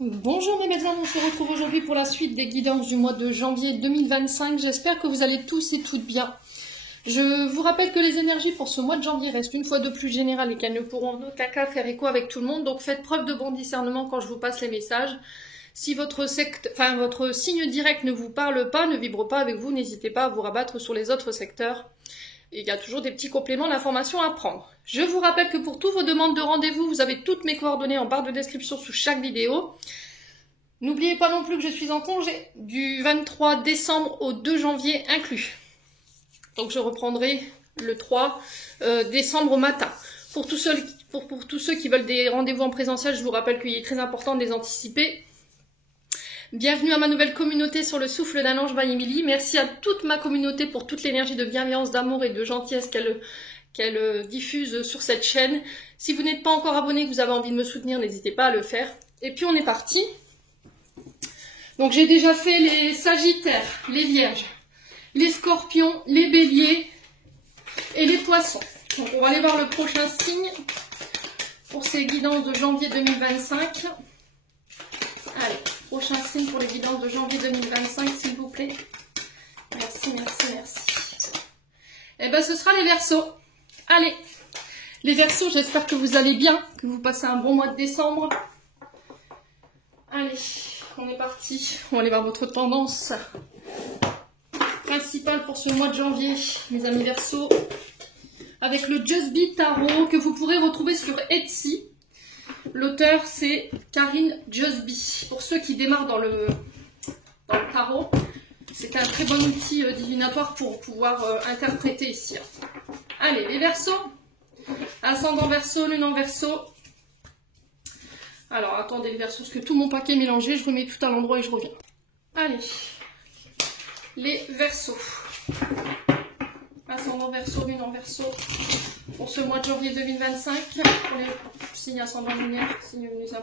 Bonjour mes médecins, on se retrouve aujourd'hui pour la suite des guidances du mois de janvier 2025. J'espère que vous allez tous et toutes bien. Je vous rappelle que les énergies pour ce mois de janvier restent une fois de plus générales et qu'elles ne pourront en aucun cas faire écho avec tout le monde. Donc faites preuve de bon discernement quand je vous passe les messages. Si votre signe direct ne vous parle pas, ne vibre pas avec vous, n'hésitez pas à vous rabattre sur les autres secteurs. Et il y a toujours des petits compléments d'information à prendre. Je vous rappelle que pour toutes vos demandes de rendez-vous, vous avez toutes mes coordonnées en barre de description sous chaque vidéo. N'oubliez pas non plus que je suis en congé du 23 décembre au 2 janvier inclus. Donc je reprendrai le 3 décembre au matin. Pour tous ceux qui veulent des rendez-vous en présentiel, je vous rappelle qu'il est très important de les anticiper. Bienvenue à ma nouvelle communauté sur le souffle d'un ange by Emily. Merci à toute ma communauté pour toute l'énergie de bienveillance, d'amour et de gentillesse qu'elle diffuse sur cette chaîne. Si vous n'êtes pas encore abonné, que vous avez envie de me soutenir, n'hésitez pas à le faire. Et puis on est parti. Donc j'ai déjà fait les Sagittaires, les Vierges, les Scorpions, les Béliers et les Poissons. Donc on va aller voir le prochain signe pour ces guidances de janvier 2025. Allez, prochain signe pour les guidances de janvier 2025, s'il vous plaît. Merci, merci, merci. Eh bien, ce sera les Verseaux. Allez, les Verseaux, j'espère que vous allez bien, que vous passez un bon mois de décembre. Allez, on est parti. On va aller voir votre tendance principale pour ce mois de janvier, mes amis Verseaux. Avec le Just Be Tarot que vous pourrez retrouver sur Etsy. L'auteur, c'est Karine Jusby. Pour ceux qui démarrent dans le tarot, c'est un très bon outil divinatoire pour pouvoir interpréter ici. Allez, les Verseaux. Ascendant Verseau, lune en Verseau. Alors, attendez les Verseaux, parce que tout mon paquet est mélangé. Je remets tout à l'endroit et je reviens. Allez, les Verseaux. Ascendant Verseau, lune en Verseau. Pour ce mois de janvier 2025, pour les signes ascendant lunaire, signes lunaires.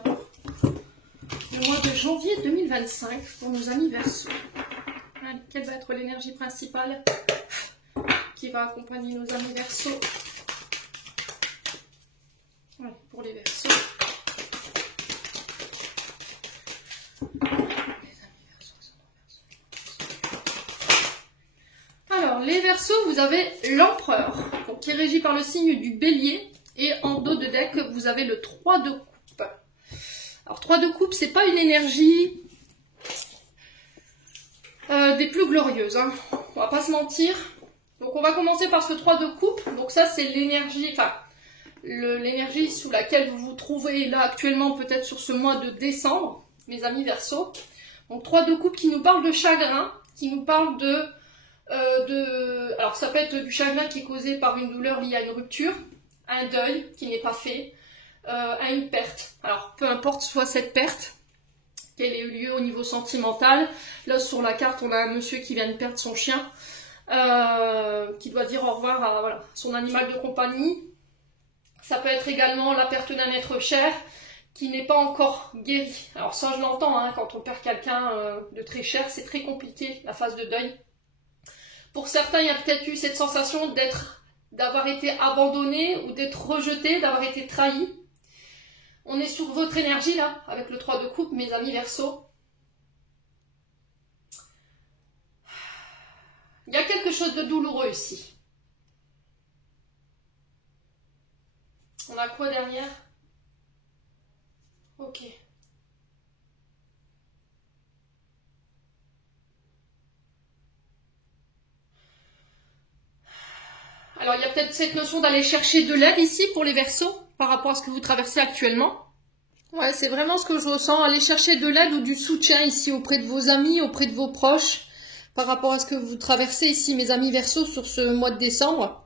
Le mois de janvier 2025 pour nos amis Verseaux. Allez, quelle va être l'énergie principale qui va accompagner nos amis Verseaux? Allez, pour les Verseaux. Alors, les Verseaux, vous avez l'Empereur, qui est régi par le signe du Bélier. Et en dos de deck, vous avez le 3 de coupe. Alors, 3 de coupe, c'est pas une énergie des plus glorieuses. Hein. On va pas se mentir. Donc, on va commencer par ce 3 de coupe. Donc, ça, c'est l'énergie, l'énergie sous laquelle vous vous trouvez là actuellement, peut-être sur ce mois de décembre, mes amis Verseaux. Donc, 3 de coupe qui nous parle de chagrin, qui nous parle alors ça peut être du chagrin qui est causé par une douleur liée à une rupture, à un deuil qui n'est pas fait, à une perte. Alors peu importe soit cette perte, qu'elle ait eu lieu au niveau sentimental. Là sur la carte on a un monsieur qui vient de perdre son chien, qui doit dire au revoir à son animal de compagnie. Ça peut être également la perte d'un être cher qui n'est pas encore guéri. Alors ça je l'entends, hein, quand on perd quelqu'un de très cher, c'est très compliqué la phase de deuil. Pour certains, il y a peut-être eu cette sensation d'avoir été abandonné ou d'être rejeté, d'avoir été trahi. On est sur votre énergie là, avec le 3 de coupe, mes amis Verseaux. Il y a quelque chose de douloureux ici. On a quoi derrière? Ok. Alors, il y a peut-être cette notion d'aller chercher de l'aide ici pour les Verseaux par rapport à ce que vous traversez actuellement. Ouais, c'est vraiment ce que je ressens. Aller chercher de l'aide ou du soutien ici auprès de vos amis, auprès de vos proches par rapport à ce que vous traversez ici, mes amis Verseaux, sur ce mois de décembre.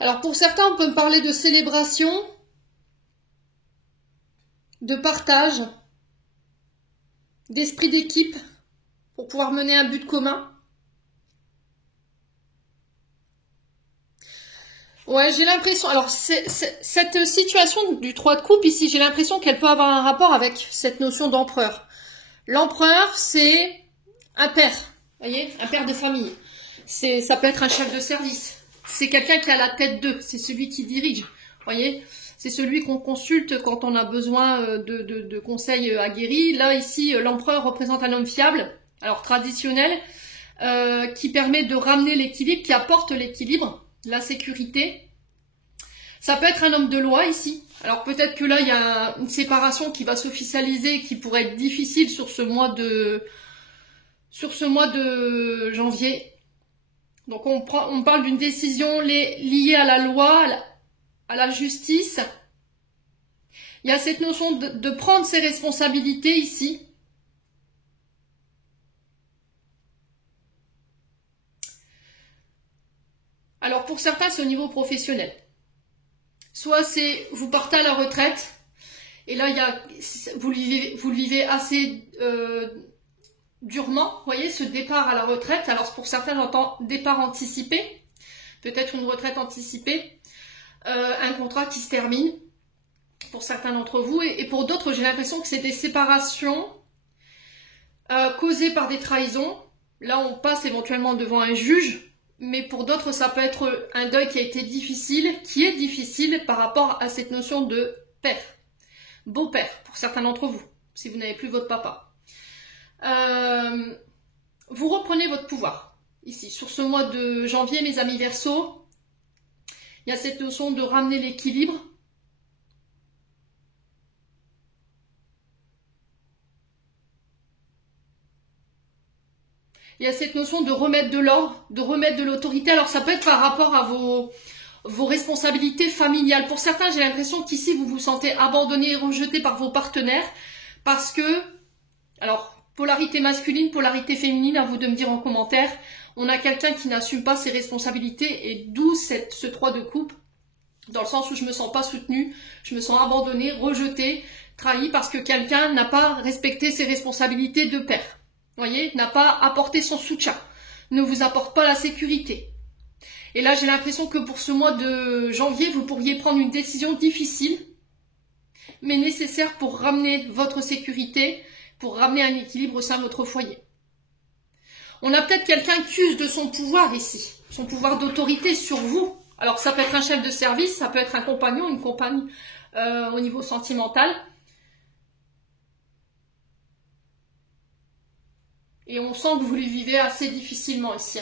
Alors, pour certains, on peut me parler de célébration, de partage, d'esprit d'équipe pour pouvoir mener un but commun. Ouais, j'ai l'impression, alors cette situation du 3 de coupe ici, j'ai l'impression qu'elle peut avoir un rapport avec cette notion d'empereur. L'empereur, c'est un père, vous voyez, un père de famille. Ça peut être un chef de service. C'est quelqu'un qui a la tête d'eux. C'est celui qui dirige. Voyez, c'est celui qu'on consulte quand on a besoin de conseils aguerris. Là, ici, l'empereur représente un homme fiable, alors traditionnel, qui permet de ramener l'équilibre, qui apporte l'équilibre, la sécurité. Ça peut être un homme de loi ici. Alors peut-être que là, il y a une séparation qui va s'officialiser, qui pourrait être difficile sur ce mois de janvier. Donc on parle d'une décision liée à la loi, à la justice. Il y a cette notion de prendre ses responsabilités ici. Alors pour certains, c'est au niveau professionnel. Soit c'est vous partez à la retraite, et là vous le vivez assez durement, vous voyez, ce départ à la retraite. Alors pour certains, j'entends départ anticipé, peut-être une retraite anticipée, un contrat qui se termine, pour certains d'entre vous, et pour d'autres, j'ai l'impression que c'est des séparations causées par des trahisons. Là, on passe éventuellement devant un juge, mais pour d'autres, ça peut être un deuil qui a été difficile, qui est difficile par rapport à cette notion de père, beau-père, pour certains d'entre vous, si vous n'avez plus votre papa. Vous reprenez votre pouvoir. Ici, sur ce mois de janvier, mes amis Verseaux, il y a cette notion de ramener l'équilibre. Il y a cette notion de remettre de l'ordre, de remettre de l'autorité. Alors ça peut être par rapport à vos responsabilités familiales. Pour certains, j'ai l'impression qu'ici, vous vous sentez abandonné et rejeté par vos partenaires parce que, alors, polarité masculine, polarité féminine, à vous de me dire en commentaire, on a quelqu'un qui n'assume pas ses responsabilités et d'où ce 3 de coupe, dans le sens où je me sens pas soutenue, je me sens abandonnée, rejetée, trahie parce que quelqu'un n'a pas respecté ses responsabilités de père. Voyez, n'a pas apporté son soutien, ne vous apporte pas la sécurité. Et là, j'ai l'impression que pour ce mois de janvier, vous pourriez prendre une décision difficile, mais nécessaire pour ramener votre sécurité, pour ramener un équilibre au sein de votre foyer. On a peut-être quelqu'un qui use de son pouvoir ici, son pouvoir d'autorité sur vous. Alors ça peut être un chef de service, ça peut être un compagnon, une compagne au niveau sentimental. Et on sent que vous le vivez assez difficilement ici.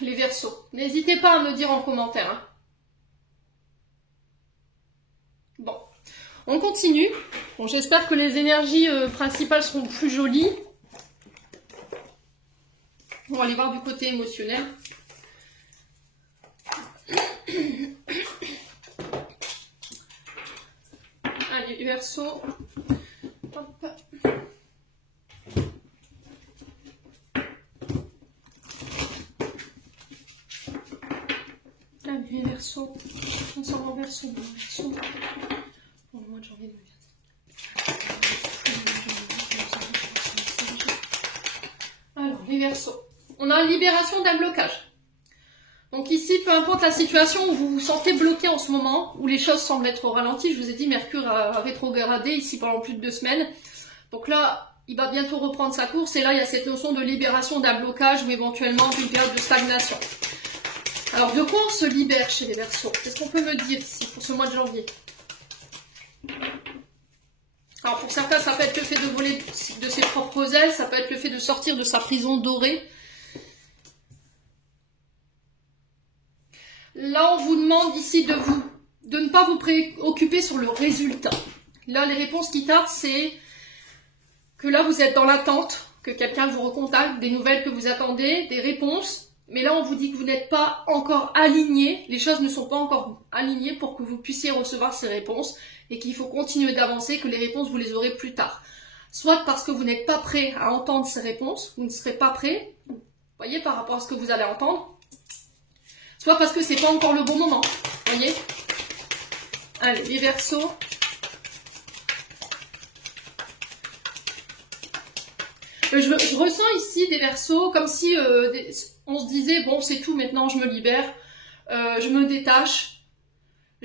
Les Verseaux, n'hésitez pas à me dire en commentaire. Hein. Bon, on continue. Bon, j'espère que les énergies principales seront plus jolies. On va aller voir du côté émotionnel. Allez, Verseaux. Hop. Allez, Verseaux. On sort en Verseau. Pour le mois de janvier 2025. Alors, les Verseaux. On a une libération d'un blocage. Donc ici, peu importe la situation où vous vous sentez bloqué en ce moment, où les choses semblent être au ralenti, je vous ai dit, Mercure a rétrogradé ici pendant plus de 2 semaines. Donc là, il va bientôt reprendre sa course et là, il y a cette notion de libération d'un blocage ou éventuellement d'une période de stagnation. Alors, de quoi on se libère chez les Verseaux? Qu'est-ce qu'on peut me dire ici pour ce mois de janvier? Alors, pour certains, ça peut être le fait de voler de ses propres ailes, ça peut être le fait de sortir de sa prison dorée. Là, on vous demande ici de ne pas vous préoccuper sur le résultat. Là, les réponses qui tardent, c'est que là, vous êtes dans l'attente, que quelqu'un vous recontacte, des nouvelles que vous attendez, des réponses. Mais là, on vous dit que vous n'êtes pas encore aligné, les choses ne sont pas encore alignées pour que vous puissiez recevoir ces réponses et qu'il faut continuer d'avancer, que les réponses, vous les aurez plus tard. Soit parce que vous n'êtes pas prêt à entendre ces réponses, vous ne serez pas prêt, vous voyez, par rapport à ce que vous allez entendre. Soit parce que c'est pas encore le bon moment, voyez. Allez, les Verseaux. Je ressens ici des Verseaux comme si on se disait, bon, c'est tout, maintenant je me libère, je me détache,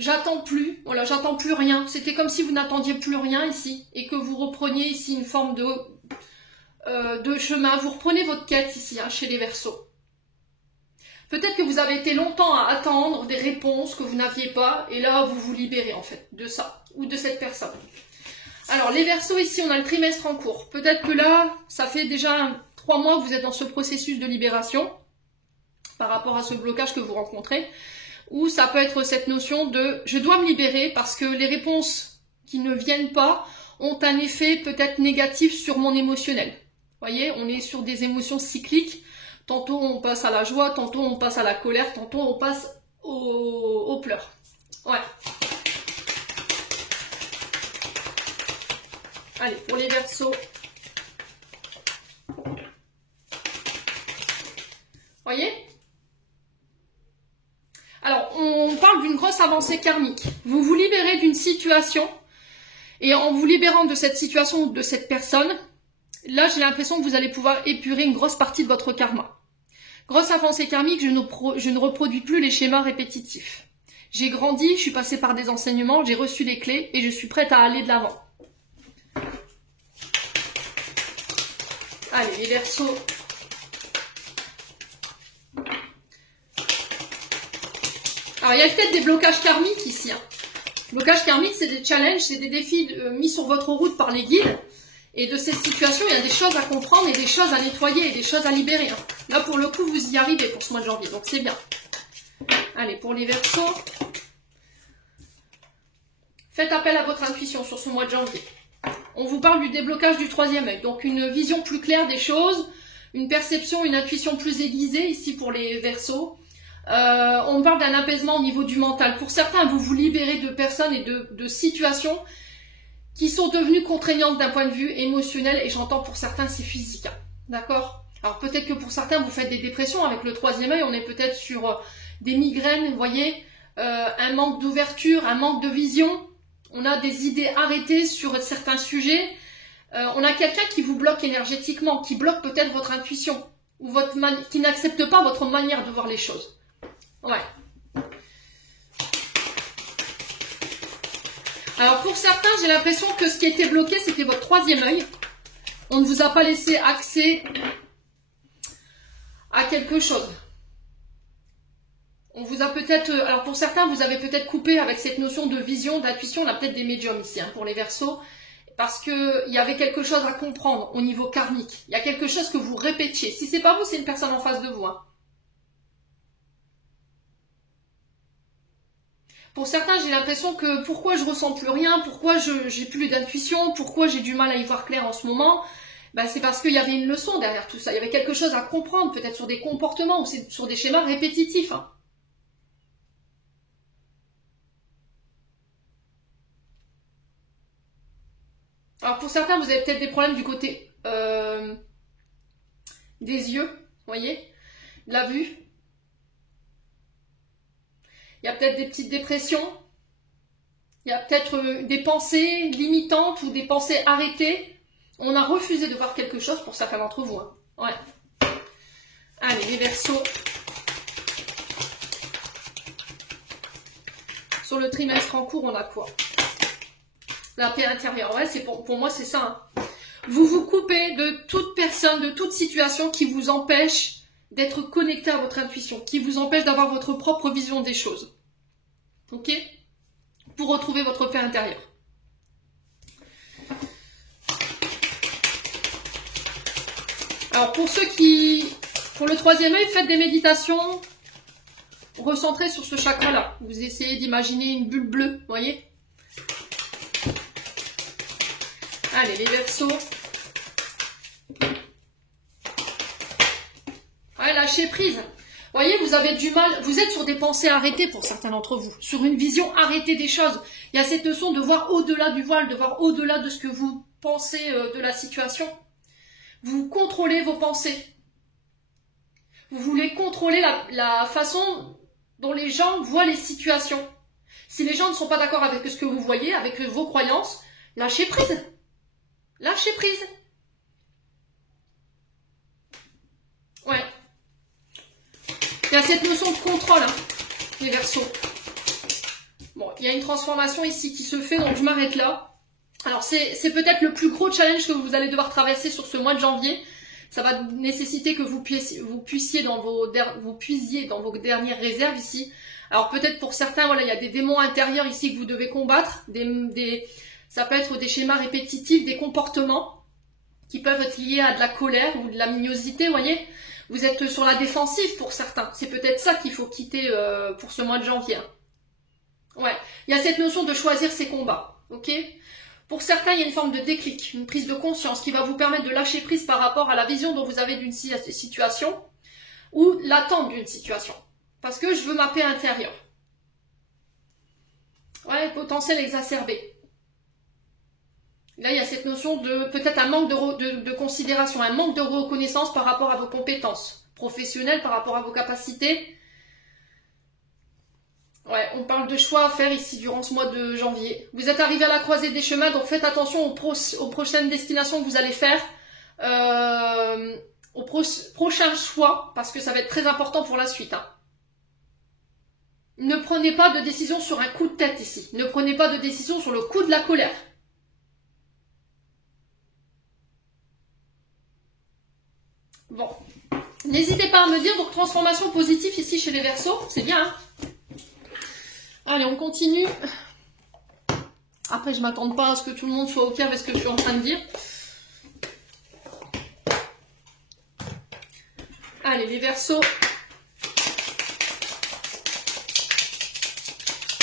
j'attends plus, voilà, j'attends plus rien. C'était comme si vous n'attendiez plus rien ici et que vous repreniez ici une forme de chemin. Vous reprenez votre quête ici, hein, chez les Verseaux. Peut-être que vous avez été longtemps à attendre des réponses que vous n'aviez pas et là, vous vous libérez en fait de ça ou de cette personne. Alors, les Verseaux, ici, on a le trimestre en cours. Peut-être que là, ça fait déjà 3 mois que vous êtes dans ce processus de libération par rapport à ce blocage que vous rencontrez. Ou ça peut être cette notion de « je dois me libérer parce que les réponses qui ne viennent pas ont un effet peut-être négatif sur mon émotionnel. » Vous voyez, on est sur des émotions cycliques. Tantôt, on passe à la joie, tantôt, on passe à la colère, tantôt, on passe aux pleurs. Ouais. Allez, pour les Verseaux. Voyez? Alors, on parle d'une grosse avancée karmique. Vous vous libérez d'une situation, et en vous libérant de cette situation ou de cette personne, là, j'ai l'impression que vous allez pouvoir épurer une grosse partie de votre karma. Grosse avancée karmique, je ne reproduis plus les schémas répétitifs. J'ai grandi, je suis passée par des enseignements, j'ai reçu les clés, et je suis prête à aller de l'avant. Allez, les Verseaux. Alors, il y a peut-être des blocages karmiques ici. Hein. Blocages karmiques, c'est des challenges, c'est des défis mis sur votre route par les guides. Et de cette situation, il y a des choses à comprendre et des choses à nettoyer et des choses à libérer. Hein. Là, pour le coup, vous y arrivez pour ce mois de janvier, donc c'est bien. Allez, pour les Verseaux. Faites appel à votre intuition sur ce mois de janvier. On vous parle du déblocage du troisième œil, donc une vision plus claire des choses, une perception, une intuition plus aiguisée ici pour les Verseaux. On parle d'un apaisement au niveau du mental. Pour certains, vous vous libérez de personnes et de situations qui sont devenues contraignantes d'un point de vue émotionnel, et j'entends pour certains c'est physique. Hein. D'accord? Alors peut-être que pour certains, vous faites des dépressions. Avec le troisième œil, on est peut-être sur des migraines, vous voyez, un manque d'ouverture, un manque de vision. On a des idées arrêtées sur certains sujets. On a quelqu'un qui vous bloque énergétiquement, qui bloque peut-être votre intuition, ou qui n'accepte pas votre manière de voir les choses. Ouais. Alors pour certains, j'ai l'impression que ce qui était bloqué, c'était votre troisième œil. On ne vous a pas laissé accès à quelque chose. On vous a peut-être, alors pour certains, vous avez peut-être coupé avec cette notion de vision, d'intuition. On a peut-être des médiums ici, hein, pour les Verseaux, parce que il y avait quelque chose à comprendre au niveau karmique. Il y a quelque chose que vous répétiez. Si c'est pas vous, c'est une personne en face de vous. Hein. Pour certains, j'ai l'impression que pourquoi je ressens plus rien, pourquoi j'ai plus d'intuition, pourquoi j'ai du mal à y voir clair en ce moment, ben c'est parce qu'il y avait une leçon derrière tout ça. Il y avait quelque chose à comprendre, peut-être sur des comportements ou sur des schémas répétitifs. Hein. Alors pour certains, vous avez peut-être des problèmes du côté des yeux, vous voyez, la vue. Il y a peut-être des petites dépressions. Il y a peut-être des pensées limitantes ou des pensées arrêtées. On a refusé de voir quelque chose pour certains d'entre vous. Hein. Ouais. Allez, les Verseaux. Sur le trimestre en cours, on a quoi? La paix intérieure. Ouais, pour moi, c'est ça. Hein. Vous vous coupez de toute personne, de toute situation qui vous empêche d'être connecté à votre intuition, qui vous empêche d'avoir votre propre vision des choses. Ok? Pour retrouver votre paix intérieure. Alors pour ceux pour le troisième œil, faites des méditations recentrées sur ce chakra-là. Vous essayez d'imaginer une bulle bleue, vous voyez? Allez, les Verseaux. Ouais, lâchez prise. Vous voyez, vous avez du mal, vous êtes sur des pensées arrêtées pour certains d'entre vous, sur une vision arrêtée des choses. Il y a cette notion de voir au-delà du voile, de voir au-delà de ce que vous pensez de la situation. Vous contrôlez vos pensées. Vous voulez contrôler la façon dont les gens voient les situations. Si les gens ne sont pas d'accord avec ce que vous voyez, avec vos croyances, lâchez prise. Lâchez prise. Ouais. Il y a cette notion de contrôle, hein, les Verseaux. Bon, il y a une transformation ici qui se fait, donc je m'arrête là. Alors c'est peut-être le plus gros challenge que vous allez devoir traverser sur ce mois de janvier. Ça va nécessiter que vous puissiez dans vos dernières réserves ici. Alors peut-être pour certains, voilà, il y a des démons intérieurs ici que vous devez combattre. Ça peut être des schémas répétitifs, des comportements qui peuvent être liés à de la colère ou de la mignosité, vous voyez. Vous êtes sur la défensive pour certains. C'est peut-être ça qu'il faut quitter pour ce mois de janvier. Ouais, il y a cette notion de choisir ses combats, ok? Pour certains, il y a une forme de déclic, une prise de conscience qui va vous permettre de lâcher prise par rapport à la vision dont vous avez d'une situation ou l'attente d'une situation. Parce que je veux ma paix intérieure. Ouais, potentiel exacerbé. Là, il y a cette notion de peut-être un manque de considération, un manque de reconnaissance par rapport à vos compétences professionnelles, par rapport à vos capacités. Ouais, on parle de choix à faire ici durant ce mois de janvier. Vous êtes arrivé à la croisée des chemins, donc faites attention aux prochaines destinations que vous allez faire, aux prochains choix, parce que ça va être très important pour la suite. Hein. Ne prenez pas de décision sur un coup de tête ici. Ne prenez pas de décision sur le coup de la colère. Bon, n'hésitez pas à me dire, donc transformation positive ici chez les Verseaux, c'est bien, hein. Allez, on continue. Après, je ne m'attends pas à ce que tout le monde soit au clair avec ce que je suis en train de dire. Allez, les Verseaux.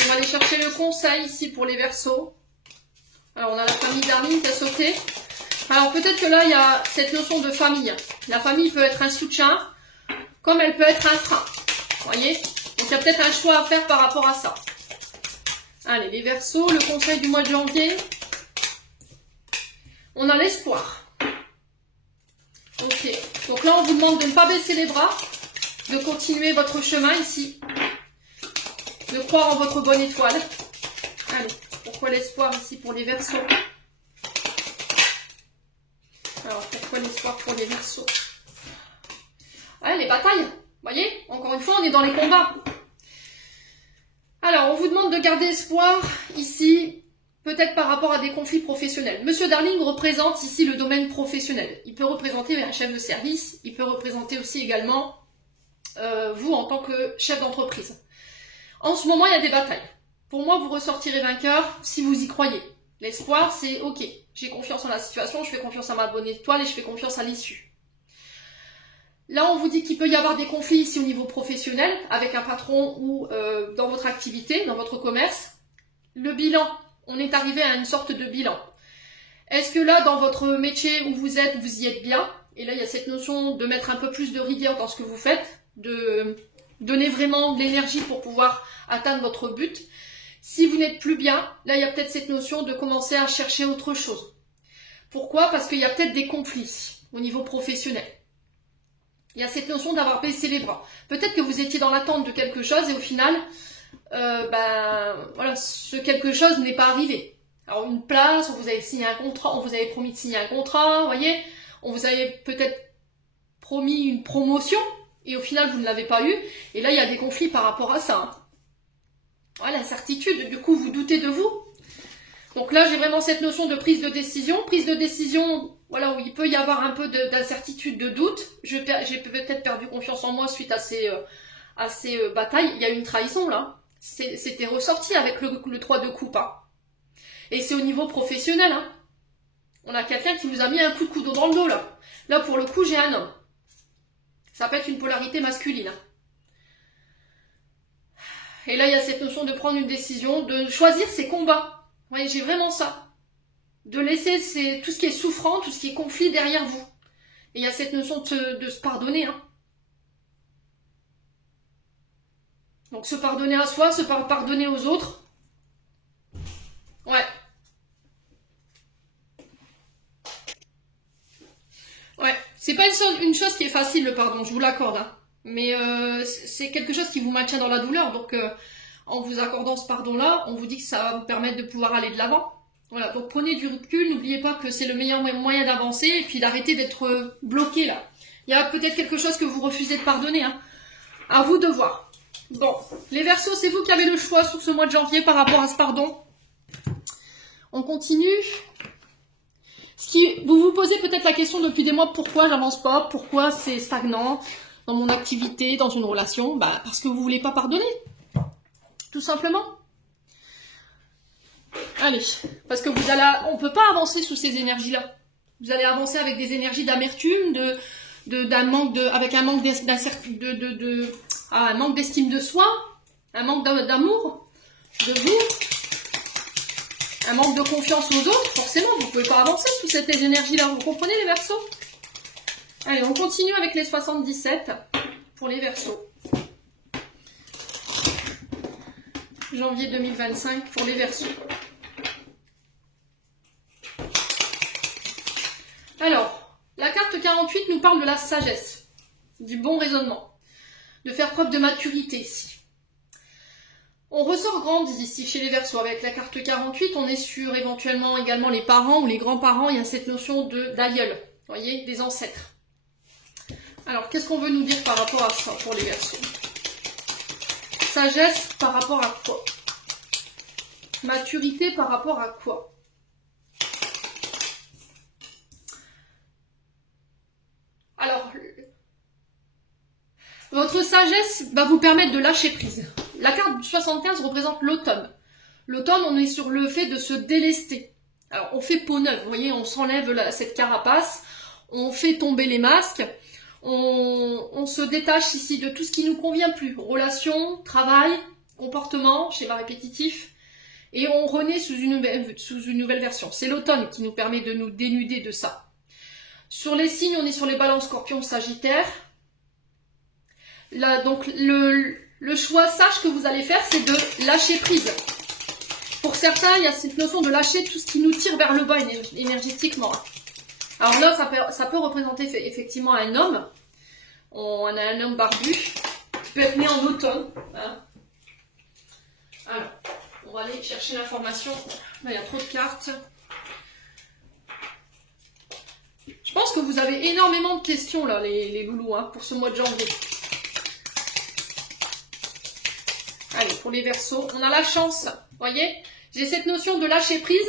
On va aller chercher le conseil ici pour les Verseaux. Alors, on a la famille Darling qui a sauté. Alors, peut-être que là, il y a cette notion de famille. La famille peut être un soutien, comme elle peut être un frein. Vous voyez? Donc, il y a peut-être un choix à faire par rapport à ça. Allez, les Verseaux, le conseil du mois de janvier. On a l'espoir. Ok. Donc là, on vous demande de ne pas baisser les bras, de continuer votre chemin ici, de croire en votre bonne étoile. Allez, pourquoi l'espoir ici pour les Verseaux? Alors, pourquoi l'espoir pour les Verseaux? Allez, les batailles. Vous voyez? Encore une fois, on est dans les combats. Alors, on vous demande de garder espoir ici, peut-être par rapport à des conflits professionnels. Monsieur Darling représente ici le domaine professionnel. Il peut représenter un chef de service, il peut représenter aussi également vous en tant que chef d'entreprise. En ce moment, il y a des batailles. Pour moi, vous ressortirez vainqueur si vous y croyez. L'espoir, c'est ok, j'ai confiance en la situation, je fais confiance à ma bonne étoile et je fais confiance à l'issue. Là, on vous dit qu'il peut y avoir des conflits ici au niveau professionnel, avec un patron ou dans votre activité, dans votre commerce. Le bilan, on est arrivé à une sorte de bilan. Est-ce que là, dans votre métier où vous y êtes bien? Et là, il y a cette notion de mettre un peu plus de rigueur dans ce que vous faites, de donner vraiment de l'énergie pour pouvoir atteindre votre but. Si vous n'êtes plus bien, là, il y a peut-être cette notion de commencer à chercher autre chose. Pourquoi? Parce qu'il y a peut-être des conflits au niveau professionnel. Il y a cette notion d'avoir baissé les bras. Peut-être que vous étiez dans l'attente de quelque chose et au final, voilà, ce quelque chose n'est pas arrivé. Alors une place, on vous avait signé un contrat, on vous avait promis de signer un contrat, vous voyez, on vous avait peut-être promis une promotion et au final vous ne l'avez pas eu. Et là il y a des conflits par rapport à ça. Hein. Voilà, l'incertitude, du coup vous doutez de vous. Donc là j'ai vraiment cette notion de prise de décision, voilà, où il peut y avoir un peu d'incertitude, de doute. J'ai peut-être perdu confiance en moi suite à ces batailles. Il y a eu une trahison là. C'était ressorti avec le 3 de coupe. Hein. Et c'est au niveau professionnel. Hein. On a quelqu'un qui vous a mis un coup de couteau dans le dos là. Là pour le coup j'ai un homme. Ça peut être une polarité masculine. Hein. Et là il y a cette notion de prendre une décision, de choisir ses combats. Vous voyez, j'ai vraiment ça. De laisser tout ce qui est souffrant, tout ce qui est conflit derrière vous. Et il y a cette notion de se pardonner. Hein. Donc se pardonner à soi, se pardonner aux autres. Ouais. Ouais. C'est pas une chose qui est facile le pardon, je vous l'accorde. Hein. Mais c'est quelque chose qui vous maintient dans la douleur. Donc en vous accordant ce pardon-là, on vous dit que ça va vous permettre de pouvoir aller de l'avant. Voilà, donc prenez du recul, n'oubliez pas que c'est le meilleur moyen d'avancer et puis d'arrêter d'être bloqué là. Il y a peut-être quelque chose que vous refusez de pardonner. Hein. À vous de voir. Bon, les Verseaux, c'est vous qui avez le choix sur ce mois de janvier par rapport à ce pardon. On continue. Vous vous posez peut-être la question depuis des mois, pourquoi j'avance pas, pourquoi c'est stagnant dans mon activité, dans une relation? Bah, parce que vous voulez pas pardonner. Tout simplement. Allez, parce que on peut pas avancer sous ces énergies-là. Vous allez avancer avec des énergies d'amertume, avec un manque d'estime de soi, un manque d'amour de vous, un manque de confiance aux autres. Forcément, vous ne pouvez pas avancer sous cette énergie-là. Vous comprenez les Verseaux? Allez, on continue avec les 77 pour les Verseaux. Janvier 2025 pour les Verseaux. Alors, la carte 48 nous parle de la sagesse, du bon raisonnement, de faire preuve de maturité ici. On ressort grandi ici chez les Verseaux avec la carte 48, on est sur éventuellement également les parents ou les grands-parents, il y a cette notion d'aïeul, vous voyez, des ancêtres. Alors, qu'est-ce qu'on veut nous dire par rapport à ça pour les Verseaux? Sagesse par rapport à quoi? Maturité par rapport à quoi? Alors, votre sagesse va vous permettre de lâcher prise. La carte 75 représente l'automne. L'automne, on est sur le fait de se délester. Alors, on fait peau neuve, vous voyez, on s'enlève cette carapace, on fait tomber les masques, on se détache ici de tout ce qui ne nous convient plus. Relations, travail, comportement, schéma répétitif, et on renaît sous une nouvelle version. C'est l'automne qui nous permet de nous dénuder de ça. Sur les signes, on est sur les balances Scorpion, Sagittaire. Là, donc, le choix sage que vous allez faire, c'est de lâcher prise. Pour certains, il y a cette notion de lâcher tout ce qui nous tire vers le bas énergétiquement. Alors là, ça peut représenter effectivement un homme. On a un homme barbu qui peut être né en automne. Hein. Alors, on va aller chercher l'information. Là, il y a trop de cartes. Je pense que vous avez énormément de questions, là, les loulous, hein, pour ce mois de janvier. Allez, pour les Verseaux, on a la chance, voyez, j'ai cette notion de lâcher prise.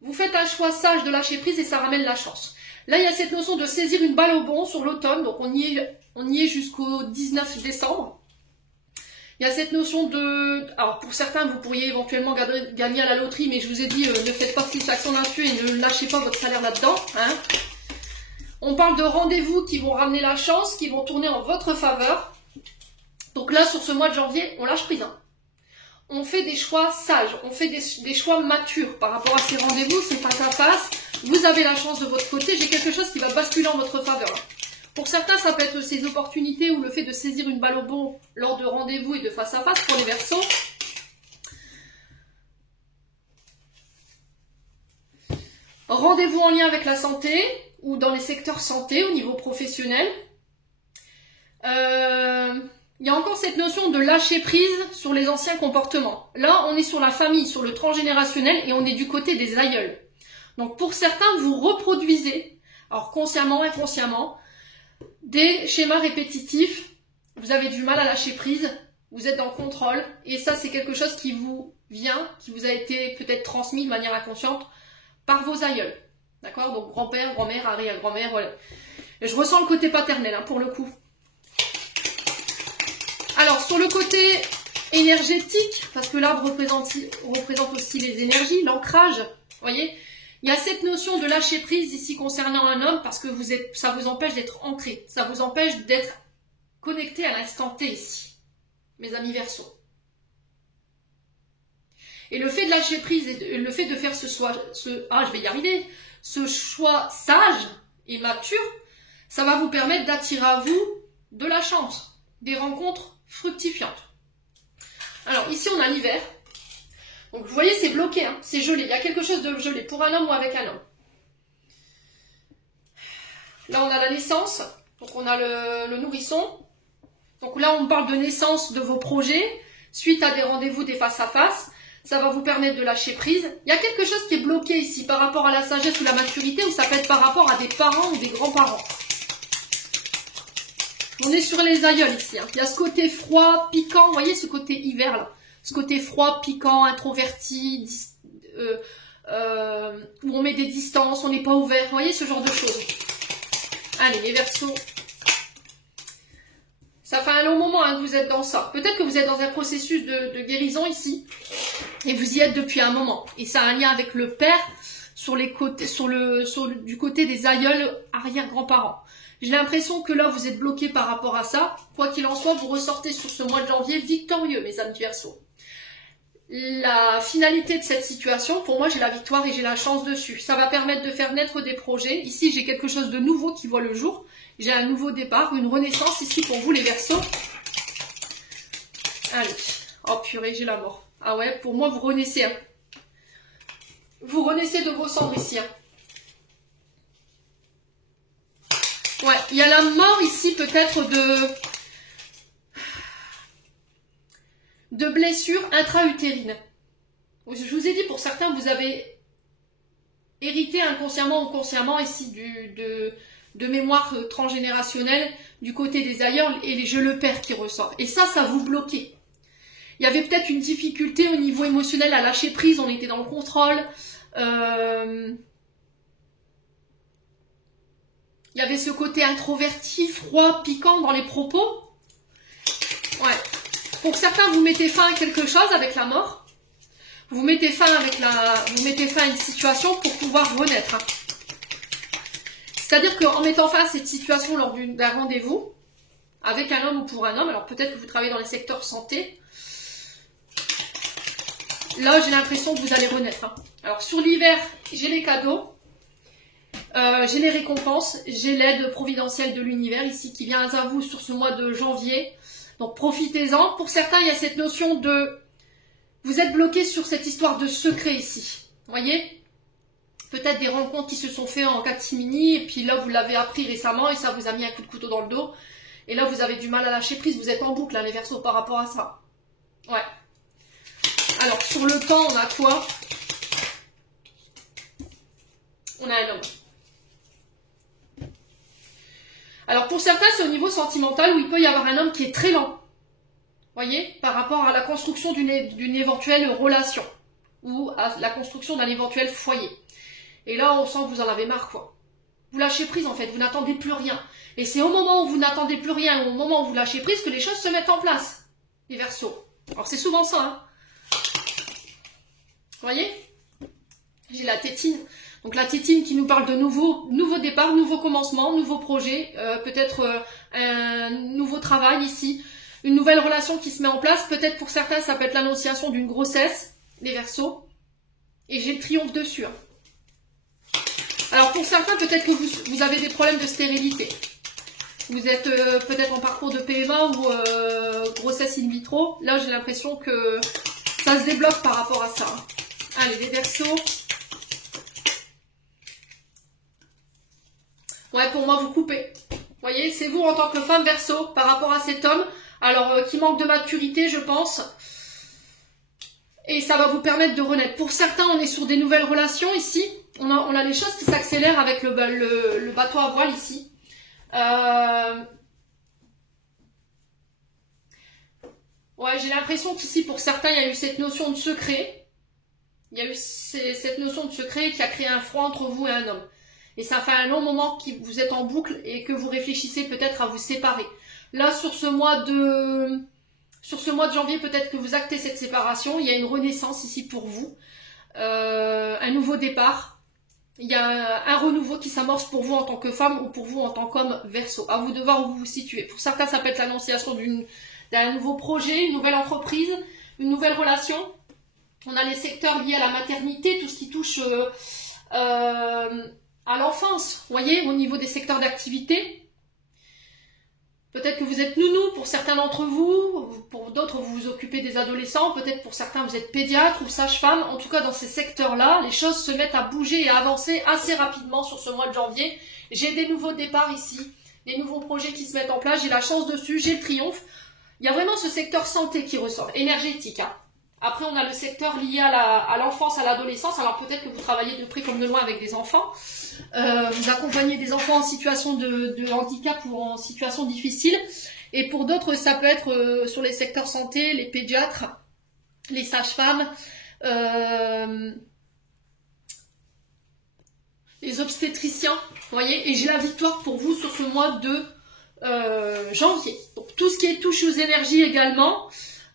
Vous faites un choix sage de lâcher prise et ça ramène la chance. Là, il y a cette notion de saisir une balle au bond sur l'automne, donc on y est jusqu'au 19 décembre. Il y a cette notion de... Alors, pour certains, vous pourriez éventuellement gagner à la loterie, mais je vous ai dit, ne faites pas 6 actions là-dessus et ne lâchez pas votre salaire là-dedans. Hein. On parle de rendez-vous qui vont ramener la chance, qui vont tourner en votre faveur. Donc là, sur ce mois de janvier, on lâche prise. Hein. On fait des choix sages, on fait des choix matures par rapport à ces rendez-vous, c'est face à face. Vous avez la chance de votre côté, j'ai quelque chose qui va basculer en votre faveur. Pour certains, ça peut être ces opportunités ou le fait de saisir une balle au bond lors de rendez-vous et de face à face pour les Verseaux. Rendez-vous en lien avec la santé ou dans les secteurs santé au niveau professionnel. Il y a encore cette notion de lâcher prise sur les anciens comportements. Là, on est sur la famille, sur le transgénérationnel et on est du côté des aïeuls. Donc pour certains, vous reproduisez, alors consciemment, inconsciemment, des schémas répétitifs. Vous avez du mal à lâcher prise, vous êtes dans le contrôle et ça, c'est quelque chose qui vous vient, qui vous a été peut-être transmis de manière inconsciente par vos aïeuls. D'accord? Donc grand-père, grand-mère, arrière-grand-mère, voilà. Et je ressens le côté paternel hein, pour le coup. Alors, sur le côté énergétique, parce que l'arbre représente aussi les énergies, l'ancrage, vous voyez, il y a cette notion de lâcher prise ici concernant un homme, parce que ça vous empêche d'être ancré, ça vous empêche d'être connecté à l'instant T ici, mes amis Verseaux. Et le fait de lâcher prise, et le fait de faire ce choix sage et mature, ça va vous permettre d'attirer à vous de la chance, des rencontres fructifiante. Alors ici on a l'hiver. Donc vous voyez c'est bloqué, hein, c'est gelé. Il y a quelque chose de gelé pour un homme ou avec un homme. Là on a la naissance. Donc on a le nourrisson. Donc là on parle de naissance de vos projets suite à des rendez-vous, des face à face. Ça va vous permettre de lâcher prise. Il y a quelque chose qui est bloqué ici par rapport à la sagesse ou la maturité ou ça peut être par rapport à des parents ou des grands-parents. On est sur les aïeuls ici. Hein. Il y a ce côté froid, piquant. Vous voyez ce côté hiver là. Ce côté froid, piquant, introverti, où on met des distances, on n'est pas ouvert. Vous voyez ce genre de choses. Allez, les Verseaux. Ça fait un long moment hein, que vous êtes dans ça. Peut-être que vous êtes dans un processus de guérison ici. Et vous y êtes depuis un moment. Et ça a un lien avec le père sur les côtés, du côté des aïeuls arrière-grands-parents. J'ai l'impression que là, vous êtes bloqué par rapport à ça. Quoi qu'il en soit, vous ressortez sur ce mois de janvier victorieux, mes amis Verseaux. La finalité de cette situation, pour moi, j'ai la victoire et j'ai la chance dessus. Ça va permettre de faire naître des projets. Ici, j'ai quelque chose de nouveau qui voit le jour. J'ai un nouveau départ, une renaissance ici pour vous, les Verseaux. Allez. Oh purée, j'ai la mort. Ah ouais, pour moi, vous renaissez. Hein. Vous renaissez de vos cendres ici. Hein. Ouais, il y a la mort ici peut-être de blessures intra-utérines. Je vous ai dit, pour certains, vous avez hérité inconsciemment ou consciemment ici de mémoire transgénérationnelle du côté des aïeuls et les je le perds qui ressort. Et ça vous bloquait. Il y avait peut-être une difficulté au niveau émotionnel à lâcher prise, on était dans le contrôle. Il y avait ce côté introverti, froid, piquant dans les propos. Ouais. Pour certains, vous mettez fin à quelque chose avec la mort. Vous mettez fin à une situation pour pouvoir renaître. C'est-à-dire qu'en mettant fin à cette situation lors d'un rendez-vous, avec un homme ou pour un homme, alors peut-être que vous travaillez dans les secteurs santé, là j'ai l'impression que vous allez renaître. Hein. Alors sur l'hiver, j'ai les cadeaux. J'ai les récompenses, j'ai l'aide providentielle de l'univers ici qui vient à vous sur ce mois de janvier. Donc profitez-en. Pour certains, il y a cette notion de... Vous êtes bloqué sur cette histoire de secret ici. Vous voyez? Peut-être des rencontres qui se sont faites en catimini et puis là, vous l'avez appris récemment et ça vous a mis un coup de couteau dans le dos. Et là, vous avez du mal à lâcher prise. Vous êtes en boucle, hein, les Verseaux, par rapport à ça. Ouais. Alors, sur le temps, on a quoi? On a un homme. Alors pour certains, c'est au niveau sentimental où il peut y avoir un homme qui est très lent. Voyez, par rapport à la construction d'une éventuelle relation ou à la construction d'un éventuel foyer. Et là, on sent que vous en avez marre, quoi. Vous lâchez prise, en fait, vous n'attendez plus rien. Et c'est au moment où vous n'attendez plus rien, au moment où vous lâchez prise, que les choses se mettent en place, les Verseaux. Alors c'est souvent ça, hein. Voyez? J'ai la tétine. Donc la tétine qui nous parle de nouveau départ, nouveau commencement, nouveau projet, peut-être un nouveau travail ici, une nouvelle relation qui se met en place. Peut-être pour certains, ça peut être l'annonciation d'une grossesse, les Verseaux. Et j'ai le triomphe dessus. Hein. Alors pour certains, peut-être que vous avez des problèmes de stérilité. Vous êtes peut-être en parcours de PMA ou grossesse in vitro. Là, j'ai l'impression que ça se débloque par rapport à ça. Hein. Allez, les Verseaux. Ouais, pour moi, vous coupez. Vous voyez, c'est vous en tant que femme Verseau par rapport à cet homme. Alors, qui manque de maturité, je pense. Et ça va vous permettre de renaître. Pour certains, on est sur des nouvelles relations ici. On a les choses qui s'accélèrent avec le bateau à voile ici. Ouais, j'ai l'impression qu'ici, pour certains, il y a eu cette notion de secret. Il y a eu cette notion de secret qui a créé un froid entre vous et un homme. Et ça fait un long moment que vous êtes en boucle et que vous réfléchissez peut-être à vous séparer. Là, sur ce mois de janvier, peut-être que vous actez cette séparation. Il y a une renaissance ici pour vous. Un nouveau départ. Il y a un renouveau qui s'amorce pour vous en tant que femme ou pour vous en tant qu'homme Verseau. À vous de voir où vous vous situez. Pour certains, ça peut être l'annonciation d'un nouveau projet, une nouvelle entreprise, une nouvelle relation. On a les secteurs liés à la maternité, tout ce qui touche... à l'enfance, vous voyez, au niveau des secteurs d'activité. Peut-être que vous êtes nounou pour certains d'entre vous, pour d'autres vous vous occupez des adolescents, peut-être pour certains vous êtes pédiatre ou sage-femme. En tout cas, dans ces secteurs-là, les choses se mettent à bouger et à avancer assez rapidement sur ce mois de janvier. J'ai des nouveaux départs ici, des nouveaux projets qui se mettent en place, j'ai la chance dessus, j'ai le triomphe. Il y a vraiment ce secteur santé qui ressort, énergétique. Hein. Après, on a le secteur lié à l'enfance, à l'adolescence. Alors peut-être que vous travaillez de près comme de loin avec des enfants. Vous accompagnez des enfants en situation de handicap ou en situation difficile. Et pour d'autres, ça peut être sur les secteurs santé, les pédiatres, les sages-femmes, les obstétriciens. Vous voyez, et j'ai la victoire pour vous sur ce mois de janvier. Donc tout ce qui est touche aux énergies également.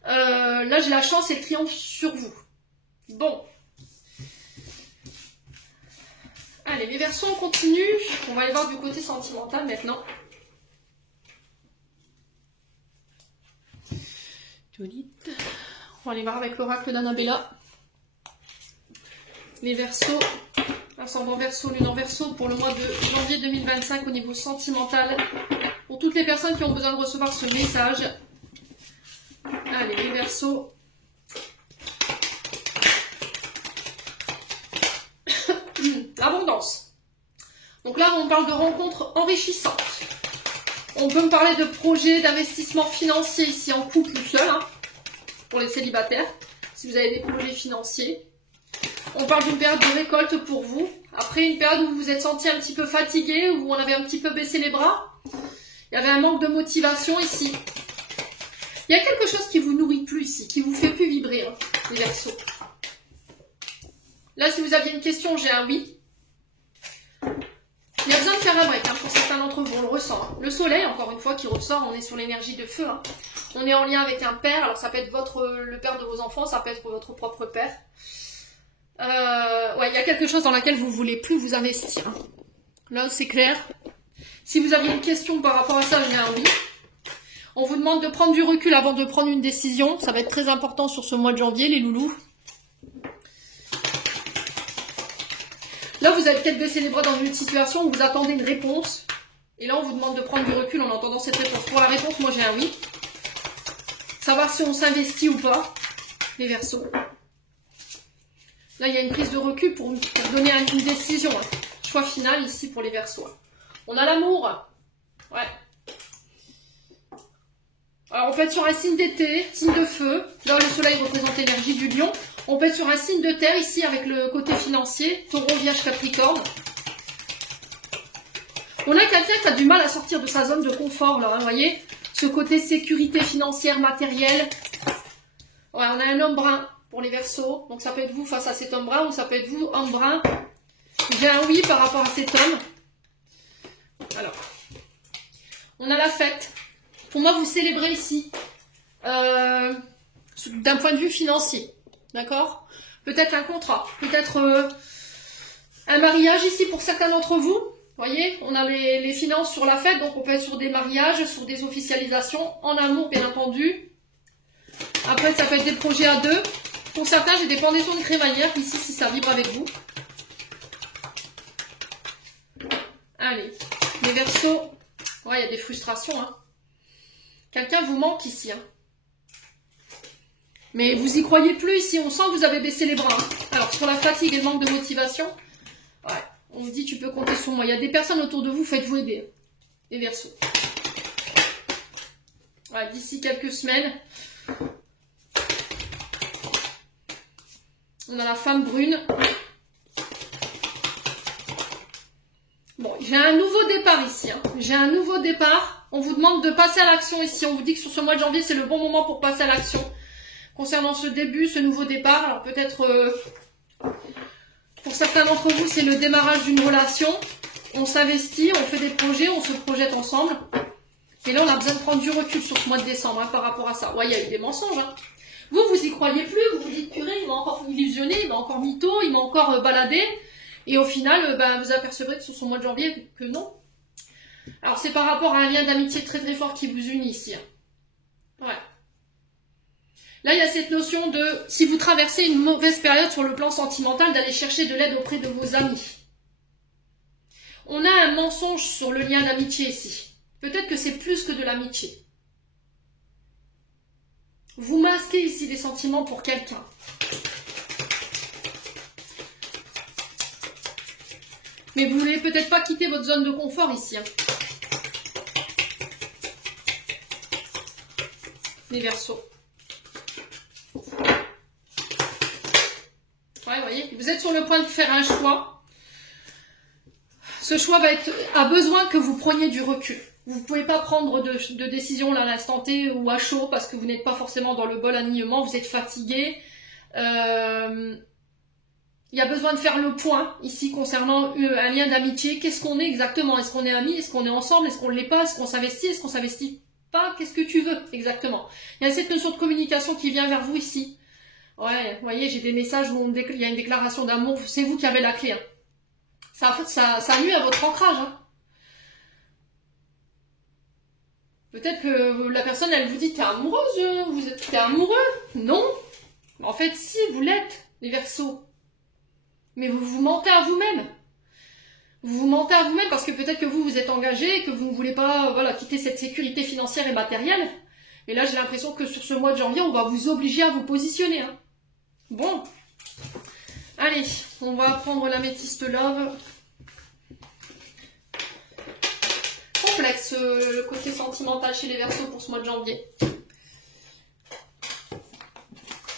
Là, j'ai la chance et le triomphe sur vous. Bon. Allez, les Verseaux, on continue. On va aller voir du côté sentimental maintenant. On va aller voir avec l'oracle d'Annabella. Les Verseaux, ascendant Verseau, lune en Verseau pour le mois de janvier 2025 au niveau sentimental. Pour toutes les personnes qui ont besoin de recevoir ce message. Allez, les Verseaux. L'abondance. Donc là, on parle de rencontres enrichissantes. On peut me parler de projets d'investissement financier ici en couple ou seul, hein, pour les célibataires, si vous avez des projets financiers. On parle d'une période de récolte pour vous. Après une période où vous vous êtes senti un petit peu fatigué, où on avait un petit peu baissé les bras. Il y avait un manque de motivation ici. Il y a quelque chose qui vous nourrit plus ici, qui vous fait plus vibrer, hein, les Verseaux. Là, si vous aviez une question, j'ai un oui. Il y a besoin de faire un break, hein, pour certains d'entre vous, on le ressent. Hein. Le soleil, encore une fois, qui ressort, on est sur l'énergie de feu. Hein. On est en lien avec un père, alors ça peut être le père de vos enfants, ça peut être votre propre père. Ouais, il y a quelque chose dans laquelle vous ne voulez plus vous investir. Hein. Là, c'est clair. Si vous aviez une question par rapport à ça, il y a un oui. On vous demande de prendre du recul avant de prendre une décision. Ça va être très important sur ce mois de janvier, les loulous. Là, vous avez peut-être baissé les bras dans une situation où vous attendez une réponse. Et là, on vous demande de prendre du recul en entendant cette réponse. Pour la réponse, moi, j'ai un oui. Savoir si on s'investit ou pas, les Verseaux. Là, il y a une prise de recul pour donner une décision. Hein. Choix final ici pour les Verseaux. On a l'amour. Ouais. Alors, on peut être sur un signe d'été, signe de feu. Là, le soleil représente l'énergie du lion. On peut être sur un signe de terre ici avec le côté financier. Taureau, Vierge, Capricorne. On a quelqu'un qui a du mal à sortir de sa zone de confort, là, hein, vous voyez. Ce côté sécurité financière, matérielle. Ouais, on a un homme brun pour les Verseaux. Donc, ça peut être vous face à cet homme brun ou ça peut être vous, homme brun. J'ai un oui par rapport à cet homme. Alors, on a la fête. Pour moi, vous célébrez ici, d'un point de vue financier, d'accord? Peut-être un contrat, peut-être un mariage ici pour certains d'entre vous. Vous voyez, on a les finances sur la fête, donc on peut être sur des mariages, sur des officialisations, en amour bien entendu. Après, ça peut être des projets à deux. Pour certains, j'ai des pendaisons de crémaillère ici, si ça vibre avec vous. Allez, les Verseaux, ouais, il y a des frustrations, hein. Quelqu'un vous manque ici. Hein. Mais vous y croyez plus ici. On sent que vous avez baissé les bras. Hein. Alors, sur la fatigue et le manque de motivation, ouais, on vous dit tu peux compter sur moi. Il y a des personnes autour de vous, faites-vous aider. Les Verseaux. Ouais, d'ici quelques semaines, on a la femme brune. Bon, j'ai un nouveau départ ici. Hein. J'ai un nouveau départ. On vous demande de passer à l'action ici. On vous dit que sur ce mois de janvier, c'est le bon moment pour passer à l'action. Concernant ce début, ce nouveau départ, alors peut-être pour certains d'entre vous, c'est le démarrage d'une relation. On s'investit, on fait des projets, on se projette ensemble. Et là, on a besoin de prendre du recul sur ce mois de décembre hein, par rapport à ça. Ouais, il y a eu des mensonges. Hein. Vous y croyez plus. Vous vous dites, purée, il m'a encore illusionné, il m'a encore mytho, il m'a encore baladé. Et au final, vous apercevrez que sur ce mois de janvier, que non. Alors, c'est par rapport à un lien d'amitié très très fort qui vous unit ici. Hein. Ouais. Là, il y a cette notion de, si vous traversez une mauvaise période sur le plan sentimental, d'aller chercher de l'aide auprès de vos amis. On a un mensonge sur le lien d'amitié ici. Peut-être que c'est plus que de l'amitié. Vous masquez ici des sentiments pour quelqu'un. Mais vous ne voulez peut-être pas quitter votre zone de confort ici. Hein. Les Verseaux. Vous êtes sur le point de faire un choix. Ce choix a besoin que vous preniez du recul. Vous ne pouvez pas prendre de décision là à l'instant T ou à chaud parce que vous n'êtes pas forcément dans le bon alignement, vous êtes fatigué. Il y a besoin de faire le point ici concernant un lien d'amitié. Qu'est-ce qu'on est exactement? Est-ce qu'on est amis? Est-ce qu'on est ensemble? Est-ce qu'on ne l'est pas? Est-ce qu'on s'investit? Est-ce qu'on s'investit pas? Qu'est-ce que tu veux exactement? Il y a cette notion de communication qui vient vers vous ici. Ouais, vous voyez, j'ai des messages où il y a une déclaration d'amour. C'est vous qui avez la clé. Hein. Ça nuit à votre ancrage. Hein. Peut-être que la personne, elle vous dit, t'es amoureuse, t'es amoureux. Non. En fait, si, vous l'êtes, les Verseaux. Mais vous vous mentez à vous-même. Vous vous mentez à vous-même parce que peut-être que vous êtes engagé et que vous ne voulez pas voilà, quitter cette sécurité financière et matérielle. Et là, j'ai l'impression que sur ce mois de janvier, on va vous obliger à vous positionner. Hein. Bon. Allez, on va prendre l'améthyste love. Complexe le côté sentimental chez les Verseaux pour ce mois de janvier.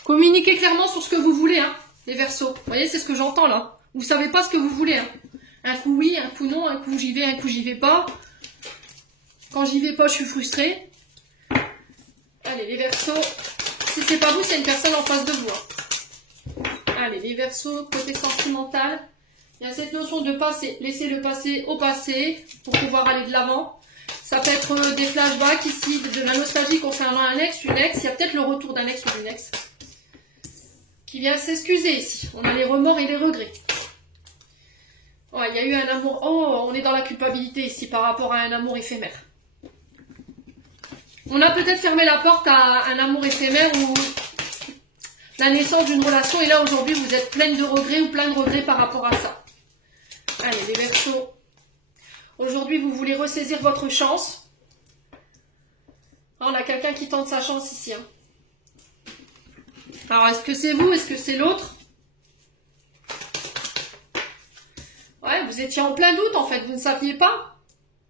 Communiquez clairement sur ce que vous voulez, hein, les Verseaux. Vous voyez, c'est ce que j'entends là. Vous savez pas ce que vous voulez. Hein. Un coup oui, un coup non, un coup j'y vais, un coup j'y vais pas. Quand j'y vais pas, je suis frustrée. Allez, les Verseaux. Si c'est pas vous, c'est une personne en face de vous. Hein. Allez, les Verseaux, côté sentimental. Il y a cette notion de passer, laisser le passé au passé pour pouvoir aller de l'avant. Ça peut être des flashbacks ici, de la nostalgie concernant un ex, une ex. Il y a peut-être le retour d'un ex ou d'une ex qui vient s'excuser ici. On a les remords et les regrets. Ouais, il y a eu un amour... Oh, on est dans la culpabilité ici par rapport à un amour éphémère. On a peut-être fermé la porte à un amour éphémère ou la naissance d'une relation. Et là, aujourd'hui, vous êtes pleine de regrets ou plein de regrets par rapport à ça. Allez, les Verseaux. Aujourd'hui, vous voulez ressaisir votre chance. On a quelqu'un qui tente sa chance ici. Hein. Alors, est-ce que c'est vous? Est-ce que c'est l'autre? Ouais, vous étiez en plein doute, en fait. Vous ne saviez pas.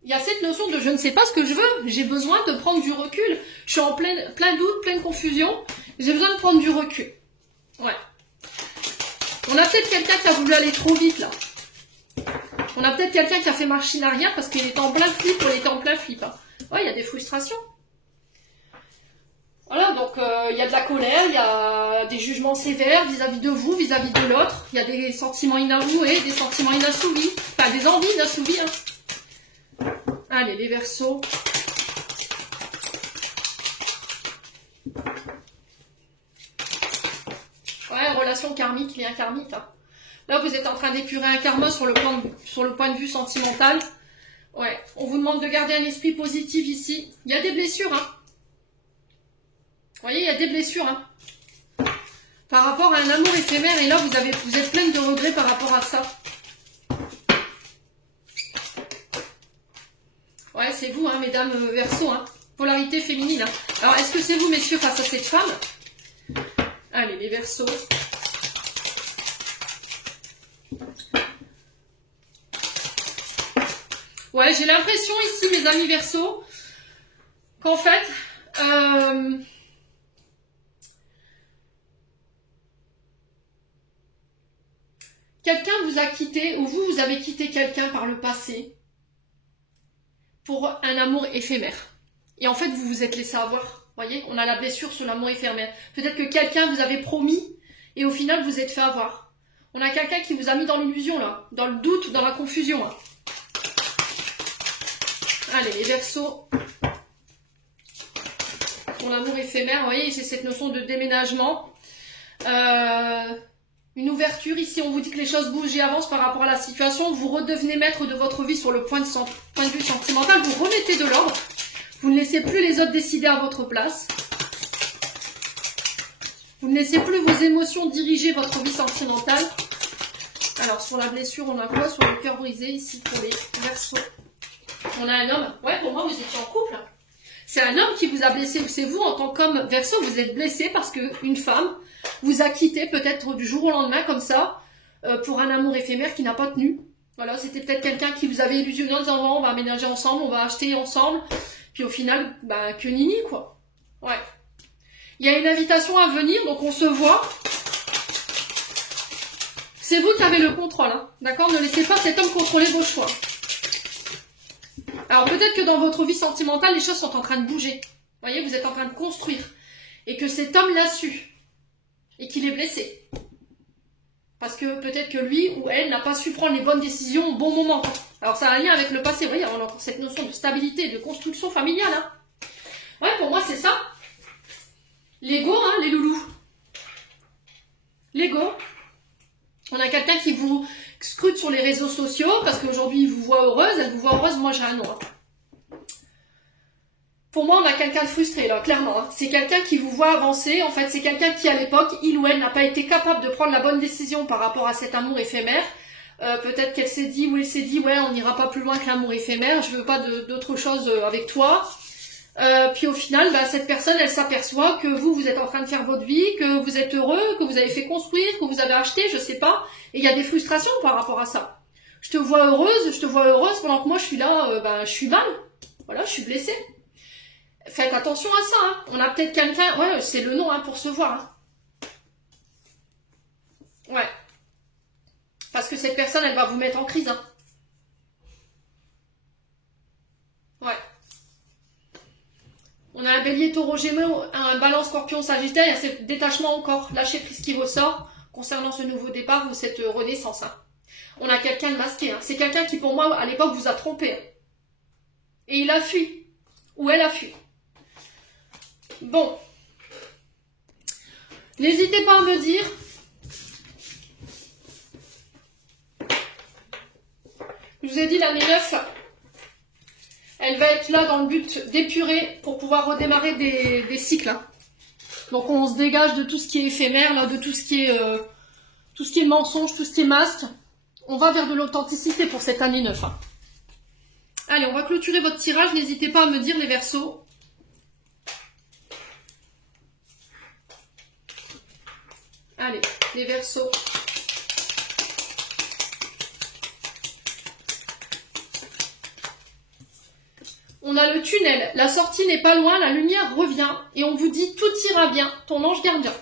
Il y a cette notion de je ne sais pas ce que je veux. J'ai besoin de prendre du recul. Je suis en plein doute, pleine confusion. J'ai besoin de prendre du recul. Ouais. On a peut-être quelqu'un qui a voulu aller trop vite, là. On a peut-être quelqu'un qui a fait machine arrière parce qu'il était en plein flip, on était en plein flip. Hein. Ouais, il y a des frustrations. Voilà, donc il y a de la colère, il y a des jugements sévères vis-à-vis de vous, vis-à-vis de l'autre. Il y a des sentiments inavoués, des sentiments inassouvis. Enfin, des envies inassouvies. Hein. Allez, les Verseaux. Ouais, relation karmique, lien karmique. Hein. Là, vous êtes en train d'épurer un karma sur le point de vue sentimental. Ouais, on vous demande de garder un esprit positif ici. Il y a des blessures, hein. Vous voyez, il y a des blessures, hein. Par rapport à un amour éphémère, et là, vous êtes pleine de regrets par rapport à ça. Ouais, c'est vous, hein, mesdames Verseaux, hein. Polarité féminine, hein. Alors, est-ce que c'est vous, messieurs, face à cette femme? Allez, les Verseaux. Ouais, j'ai l'impression ici, mes amis Verseaux, qu'en fait, quelqu'un vous a quitté, ou vous avez quitté quelqu'un par le passé pour un amour éphémère. Et en fait, vous vous êtes laissé avoir. Vous voyez, on a la blessure sur l'amour éphémère. Peut-être que quelqu'un vous avait promis, et au final, vous êtes fait avoir. On a quelqu'un qui vous a mis dans l'illusion, là, dans le doute, dans la confusion, hein. Allez, les Verseaux. Pour l'amour éphémère, vous voyez, j'ai cette notion de déménagement. Une ouverture, ici, on vous dit que les choses bougent et avancent par rapport à la situation. Vous redevenez maître de votre vie sur le point de vue sentimental. Vous remettez de l'ordre. Vous ne laissez plus les autres décider à votre place. Vous ne laissez plus vos émotions diriger votre vie sentimentale. Alors, sur la blessure, on a quoi? Sur le cœur brisé, ici, pour les Verseaux. On a un homme. Ouais, pour moi, vous étiez en couple. C'est un homme qui vous a blessé. Ou c'est vous, en tant qu'homme Verseau, vous êtes blessé parce qu'une femme vous a quitté peut-être du jour au lendemain, comme ça, pour un amour éphémère qui n'a pas tenu. Voilà, c'était peut-être quelqu'un qui vous avait illusionné en disant, on va aménager ensemble, on va acheter ensemble. Puis au final, bah, que nini, quoi. Ouais. Il y a une invitation à venir, donc on se voit. C'est vous qui avez le contrôle, hein, d'accord? Ne laissez pas cet homme contrôler vos choix. Alors peut-être que dans votre vie sentimentale, les choses sont en train de bouger. Vous voyez, vous êtes en train de construire. Et que cet homme l'a su. Et qu'il est blessé. Parce que peut-être que lui ou elle n'a pas su prendre les bonnes décisions au bon moment. Alors ça a un lien avec le passé. Vous voyez, on a cette notion de stabilité, de construction familiale. Hein. Ouais, pour moi, c'est ça. L'ego, hein, les loulous. L'ego. On a quelqu'un qui vous scrute sur les réseaux sociaux parce qu'aujourd'hui, il vous voit heureuse, elle vous voit heureuse, moi j'ai un nom. Hein. Pour moi, on a quelqu'un de frustré, là, clairement. Hein. C'est quelqu'un qui vous voit avancer. En fait, c'est quelqu'un qui, à l'époque, il ou elle n'a pas été capable de prendre la bonne décision par rapport à cet amour éphémère. Peut-être qu'elle s'est dit, ou il s'est dit, ouais, on n'ira pas plus loin que l'amour éphémère, je veux pas d'autre chose avec toi. Puis au final, bah, cette personne, elle s'aperçoit que vous êtes en train de faire votre vie, que vous êtes heureux, que vous avez fait construire, que vous avez acheté, je sais pas. Et il y a des frustrations par rapport à ça. Je te vois heureuse, pendant que moi je suis là, bah, je suis mal. Voilà, je suis blessée. Faites attention à ça. Hein. On a peut-être quelqu'un, ouais, c'est le nom hein, pour se voir. Hein. Ouais. Parce que cette personne, elle va vous mettre en crise. Hein. Ouais. On a un bélier, taureau, gémeaux, un balance, scorpion, sagittaire, il y a ce détachement encore, lâcher prise qui ressort concernant ce nouveau départ ou cette renaissance. Hein. On a quelqu'un de masqué. Hein. C'est quelqu'un qui, pour moi, à l'époque, vous a trompé. Hein. Et il a fui. Ou elle a fui. Bon. N'hésitez pas à me dire. Je vous ai dit, l'année 9, elle va être là dans le but d'épurer pour pouvoir redémarrer des cycles. Hein. Donc on se dégage de tout ce qui est éphémère, là, de tout ce qui est mensonge, tout ce qui est masque. On va vers de l'authenticité pour cette année 9. Hein. Allez, on va clôturer votre tirage. N'hésitez pas à me dire les Verseaux. Allez, les Verseaux. On a le tunnel, la sortie n'est pas loin, la lumière revient et on vous dit tout ira bien, ton ange gardien.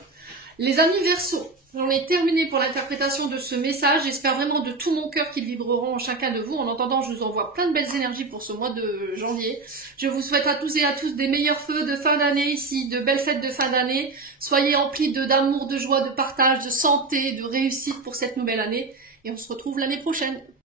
Les amis Verseaux, j'en ai terminé pour l'interprétation de ce message. J'espère vraiment de tout mon cœur qu'ils vibreront en chacun de vous. En attendant, je vous envoie plein de belles énergies pour ce mois de janvier. Je vous souhaite à tous et à tous des meilleurs feux de fin d'année ici, de belles fêtes de fin d'année. Soyez emplis d'amour, de joie, de partage, de santé, de réussite pour cette nouvelle année. Et on se retrouve l'année prochaine.